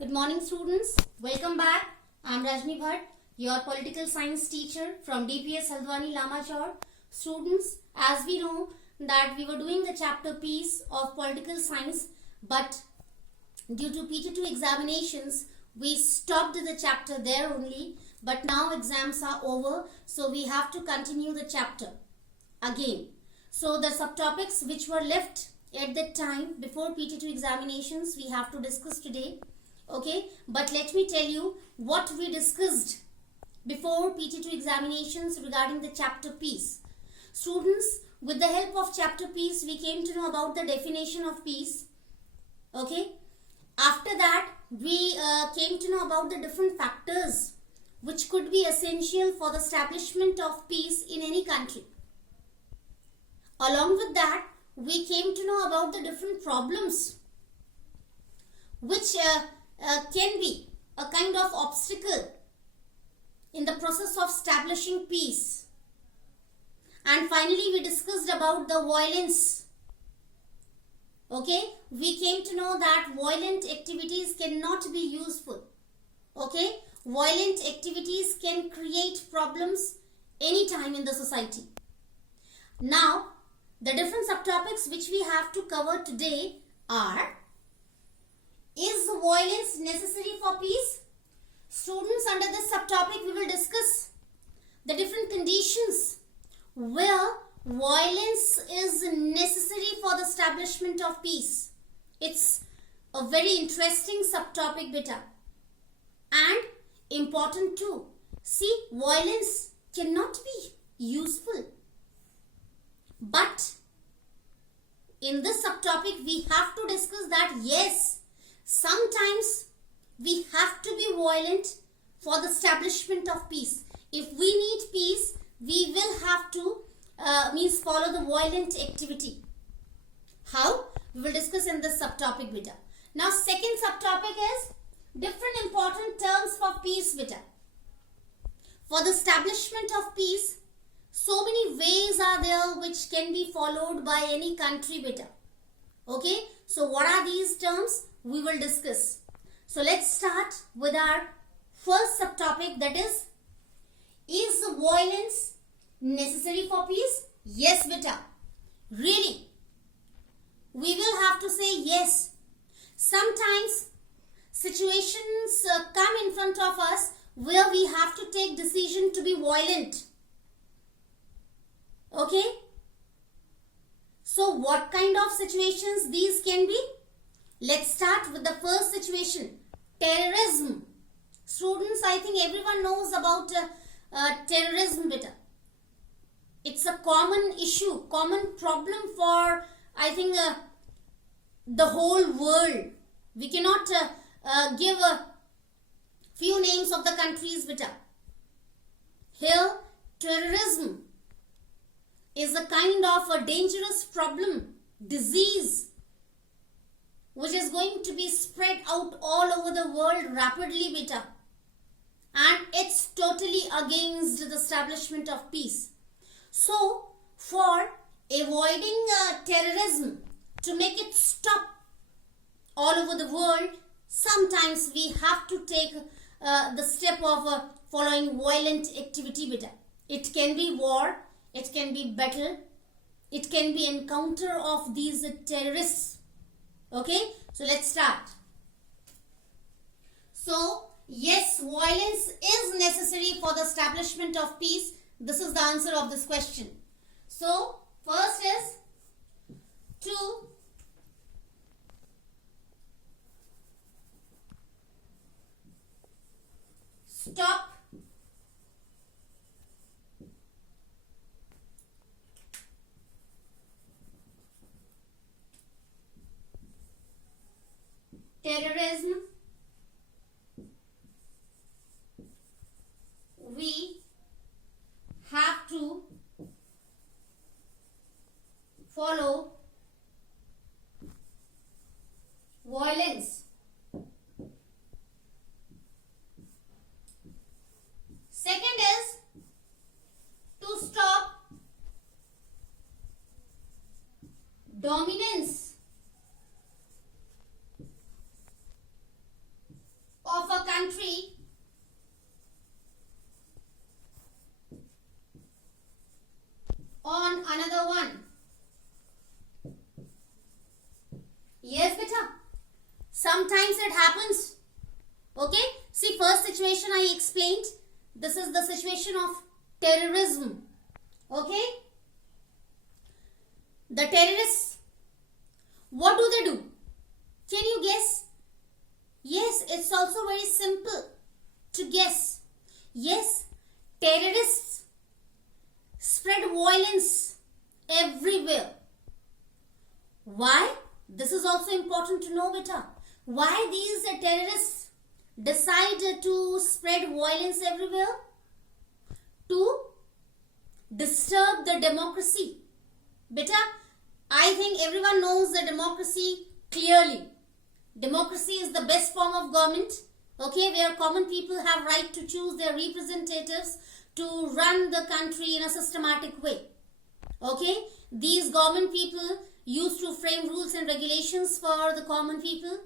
Good morning, students. Welcome back. I am Rajni Bhatt, your political science teacher from DPS Haldwani Lamachor. Students, as we know that we were doing the chapter piece of political science, but due to PT2 examinations, we stopped the chapter there only. But now exams are over, so we have to continue the chapter again. So the subtopics which were left at that time before PT2 examinations, we have to discuss today. Okay, but let me tell you what we discussed before PT2 examinations regarding the chapter piece. Students, with the help of chapter piece, we came to know about the definition of peace. Okay, after that, we came to know about the different factors which could be essential for the establishment of peace in any country. Along with that, we came to know about the different problems which can be a kind of obstacle in the process of establishing peace. And finally, we discussed about the violence. Okay, we came to know that violent activities cannot be useful. Okay, violent activities can create problems anytime in the society. Now, the different subtopics which we have to cover today are: is violence necessary for peace? Students, under this subtopic we will discuss the different conditions where violence is necessary for the establishment of peace. It's a very interesting subtopic, beta, and important too. See, violence cannot be useful, but in this subtopic we have to discuss that yes, sometimes we have to be violent for the establishment of peace. If we need peace, we will have to follow the violent activity. How? We will discuss in this subtopic, beta. Now, second subtopic is different important terms for peace, beta. For the establishment of peace, so many ways are there which can be followed by any country, beta. Okay, so what are these terms? We will discuss. So let's start with our first subtopic, that is violence necessary for peace? Yes, beta. Really, we will have to say yes. Sometimes situations come in front of us where we have to take decision to be violent. Okay? So what kind of situations these can be? Let's start with the first situation, terrorism. Students, I think everyone knows about terrorism, beta. It's a common issue, common problem for, I think, the whole world. We cannot give a few names of the countries, beta. Here, terrorism is a kind of a dangerous problem, disease, which is going to be spread out all over the world rapidly, beta. And it's totally against the establishment of peace. So, for avoiding terrorism, to make it stop all over the world, sometimes we have to take the step of following violent activity, beta. It can be war, it can be battle, it can be encounter of these terrorists. Okay, so let's start. So, yes, violence is necessary for the establishment of peace. This is the answer of this question. So, first is to stop terrorism, we have to follow violence. Second is to stop dominance Sometimes it happens. Okay, see, first situation I explained. This is the situation of terrorism. Okay, the terrorists, what do? Can you guess? Yes, it's also very simple to guess. Yes, terrorists spread violence everywhere. Why? This is also important to know, beta. Why these terrorists decide to spread violence everywhere? To disturb the democracy. Beta, I think everyone knows the democracy clearly. Democracy is the best form of government, okay, where common people have right to choose their representatives to run the country in a systematic way. Okay, these government people used to frame rules and regulations for the common people.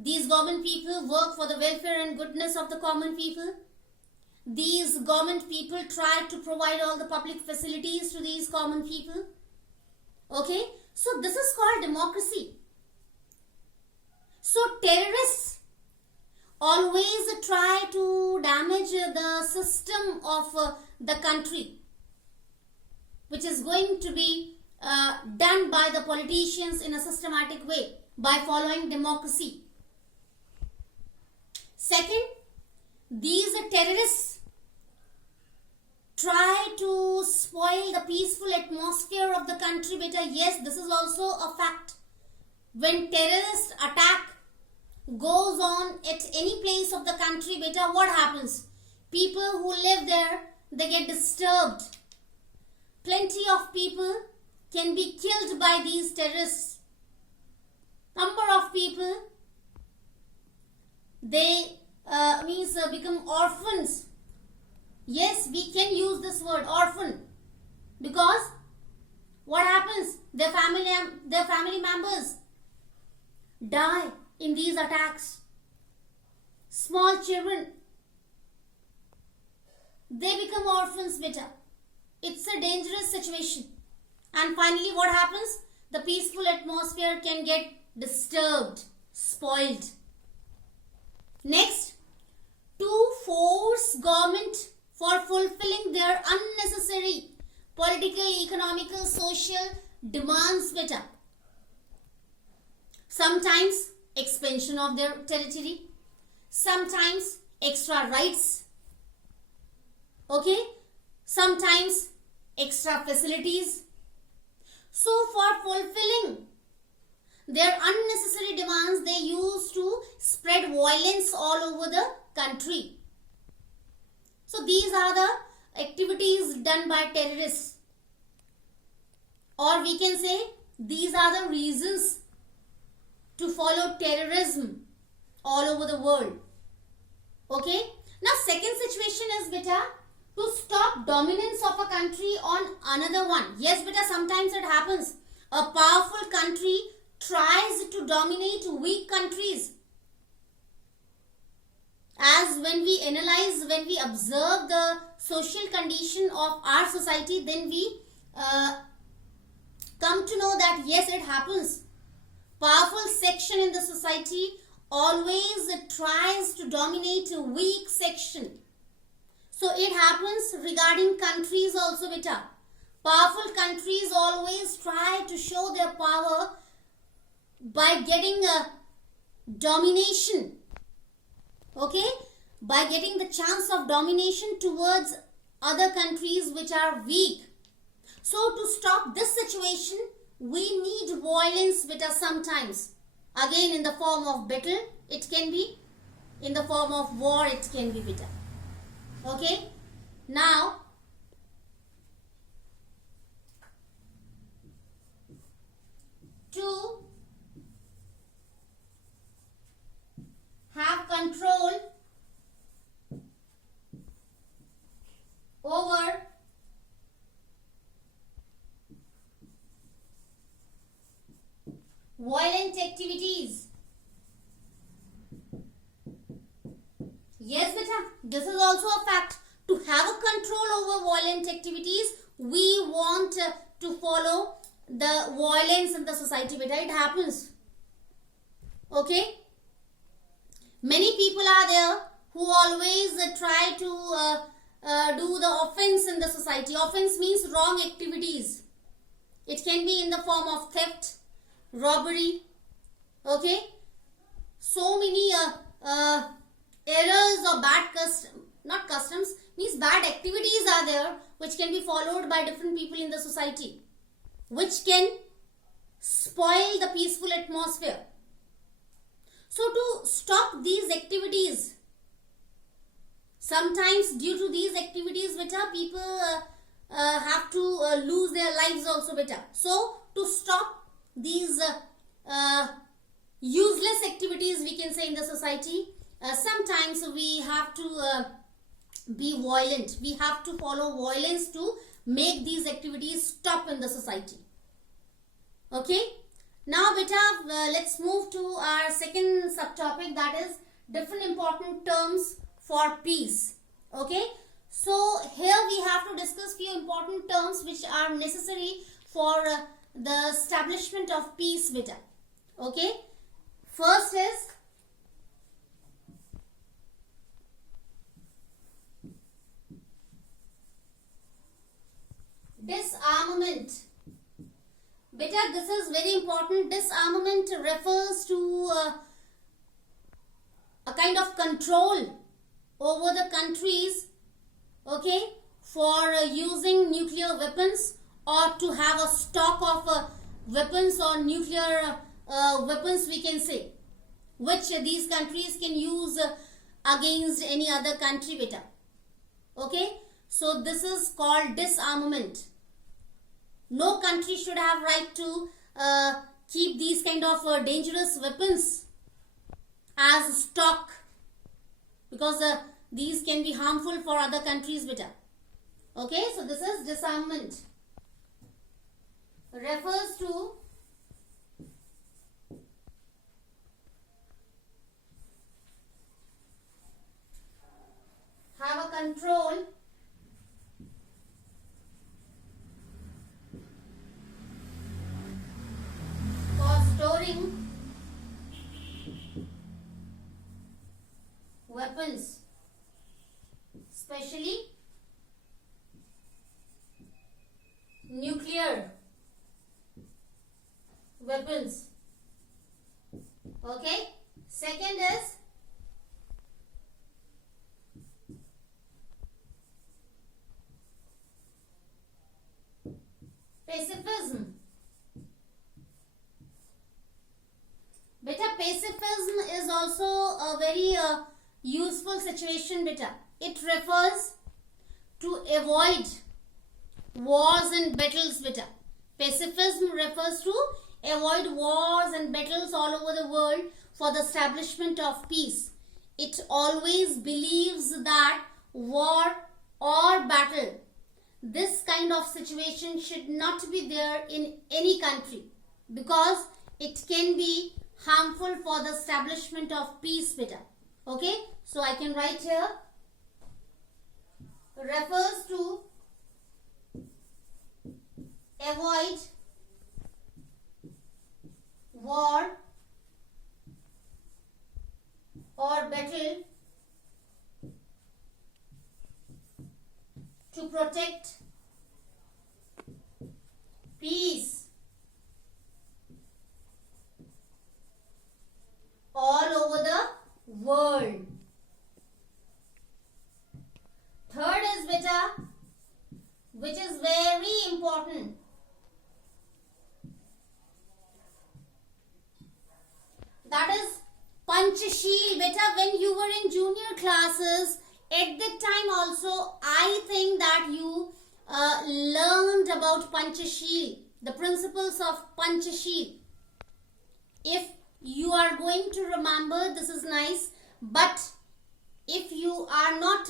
These government people work for the welfare and goodness of the common people. These government people try to provide all the public facilities to these common people. Okay, so this is called democracy. So terrorists always try to damage the system of the country, which is going to be done by the politicians in a systematic way by following democracy. Second, these terrorists try to spoil the peaceful atmosphere of the country, beta. Yes, this is also a fact. When terrorist attack goes on at any place of the country, beta, what happens? People who live there, they get disturbed. Plenty of people can be killed by these terrorists. Number of people, they become orphans. Yes, we can use this word, orphan, because what happens? Their family members die in these attacks. Small children, they become orphans, beta. It's a dangerous situation. And finally, what happens? The peaceful atmosphere can get disturbed, spoiled. Next, to force government for fulfilling their unnecessary political, economical, social demands, beta. Sometimes expansion of their territory, sometimes extra rights, okay, sometimes extra facilities. So for fulfilling their unnecessary demands, they used to spread violence all over the country. So these are the activities done by terrorists, or we can say these are the reasons to follow terrorism all over the world. Okay. Now second situation is, beta, to stop dominance of a country on another one. Yes, beta, sometimes it happens. A powerful country tries to dominate weak countries. As when we analyze, when we observe the social condition of our society, then we come to know that yes, it happens. Powerful section in the society always tries to dominate a weak section. So it happens regarding countries also, beta. Powerful countries always try to show their power by getting a domination. Okay? By getting the chance of domination towards other countries which are weak. So to stop this situation, we need violence, beta, sometimes. Again, in the form of battle, it can be. In the form of war, it can be, beta. Okay? Now, to have control over violent activities. Yes, beta, this is also a fact. To have a control over violent activities, we want to follow the violence in the society, beta. It happens. Okay, many people are there who always try to do the offense in the society. Offense means wrong activities. It can be in the form of theft, robbery. Okay, so many errors or bad not customs, means bad activities are there which can be followed by different people in the society, which can spoil the peaceful atmosphere. So to stop these activities, sometimes due to these activities, beta, people have to lose their lives also, beta. So to stop these useless activities, we can say, in the society, sometimes we have to be violent. We have to follow violence to make these activities stop in the society. Okay, now beta, let's move to our second subtopic, that is different important terms for peace. Okay, so here we have to discuss few important terms which are necessary for the establishment of peace, beta. Okay, first is disarmament. Beta, this is very important. Disarmament refers to a kind of control over the countries, okay, for using nuclear weapons, or to have a stock of weapons or nuclear weapons, we can say, which these countries can use against any other country, beta. Okay, so this is called disarmament. No country should have right to keep these kind of dangerous weapons as stock, because these can be harmful for other countries, beta. Okay, so this is disarmament. Refers to have a control for storing weapons, especially nuclear weapons. Okay, second is pacifism. Beta, pacifism is also a very useful situation, beta. It refers to avoid wars and battles, beta. Pacifism refers to avoid wars and battles all over the world for the establishment of peace. It always believes that war or battle, this kind of situation should not be there in any country, because it can be harmful for the establishment of peace, beta. Okay, so I can write here, refers to avoid war or battle to protect peace all over the world. Third is, beta, which is very important, that is Panchashil. Beta, when you were in junior classes, at that time also, I think that you learned about Panchashil, the principles of Panchashil. If you are going to remember, this is nice, but if you are not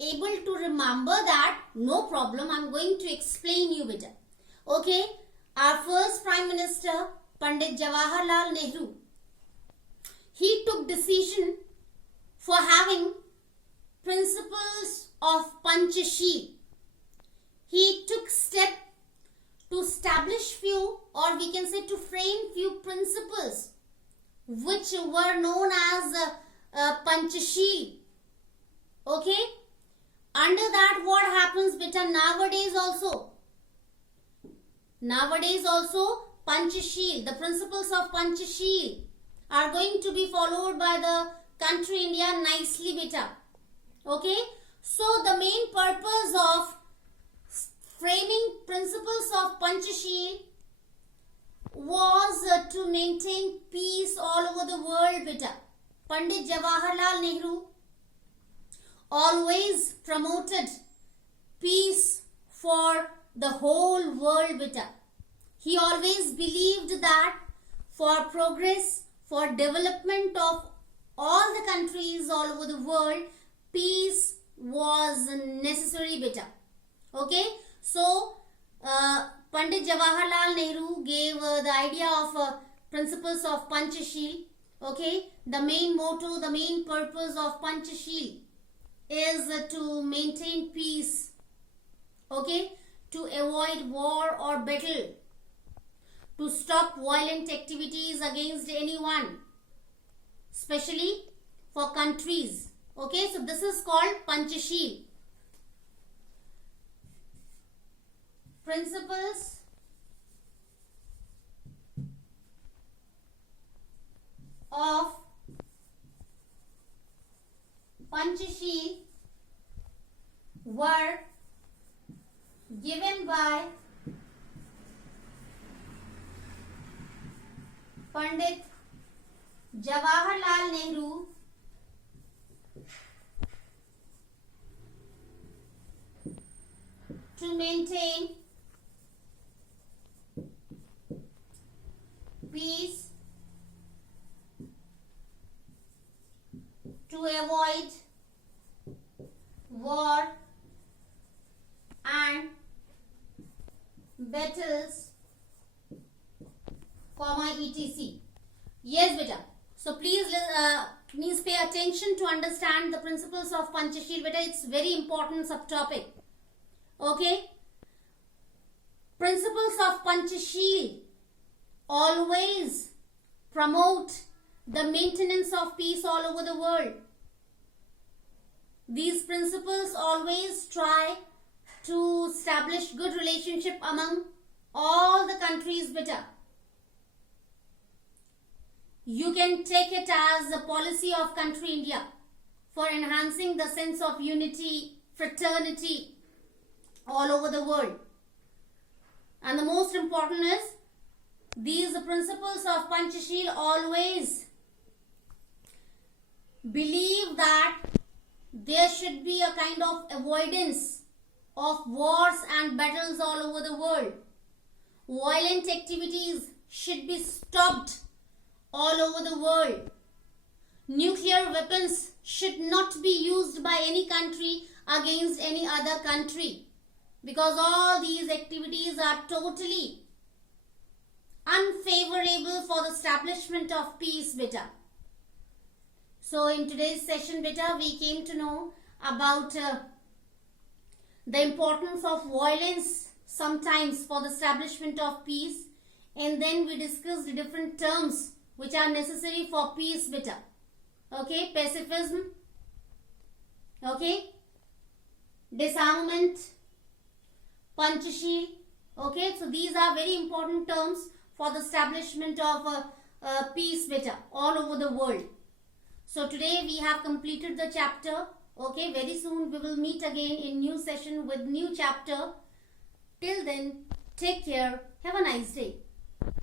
able to remember that, no problem, I am going to explain you, beta. Okay, our first Prime Minister, Pandit Jawaharlal Nehru, he took decision for having principles of Panchashil. He took step to establish few, or we can say to frame few principles which were known as Panchasheel. Okay, under that what happens beta nowadays also Panchasheel, the principles of Panchasheel are going to be followed by the country India nicely beta. Okay, so the main purpose of framing principles of Panchasheel was to maintain peace all over the world beta. Pandit Jawaharlal Nehru always promoted peace for the whole world beta. He always believed that for progress, for development of all the countries all over the world, peace was necessary beta. Okay, so Pandit Jawaharlal Nehru gave the idea of principles of Panchasheel. Okay, the main motto, the main purpose of Panchasheel is to maintain peace. Okay, to avoid war or battle, to stop violent activities against anyone, especially for countries. Okay, so this is called Panchasheel. Principles of Panchasheel were given by Pandit Jawaharlal Nehru to maintain peace, to avoid war and battles, etc. Yes beta. So please pay attention to understand the principles of Panchasheel beta. It's very important subtopic. Okay. Principles of Panchasheel always promote the maintenance of peace all over the world. These principles always try to establish good relationship among all the countries beta. You can take it as a policy of country India for enhancing the sense of unity, fraternity all over the world. And the most important is, these principles of Panchasheel always believe that there should be a kind of avoidance of wars and battles all over the world. Violent activities should be stopped all over the world. Nuclear weapons should not be used by any country against any other country, because all these activities are totally unfavorable for the establishment of peace beta. So in today's session beta, we came to know about the importance of violence sometimes for the establishment of peace, and then we discussed different terms which are necessary for peace beta. Okay, pacifism, okay, disarmament, Panchasheel. Okay, so these are very important terms for the establishment of peace beta all over the world. So today we have completed the chapter. Okay, very soon we will meet again in new session with new chapter. Till then, take care. Have a nice day.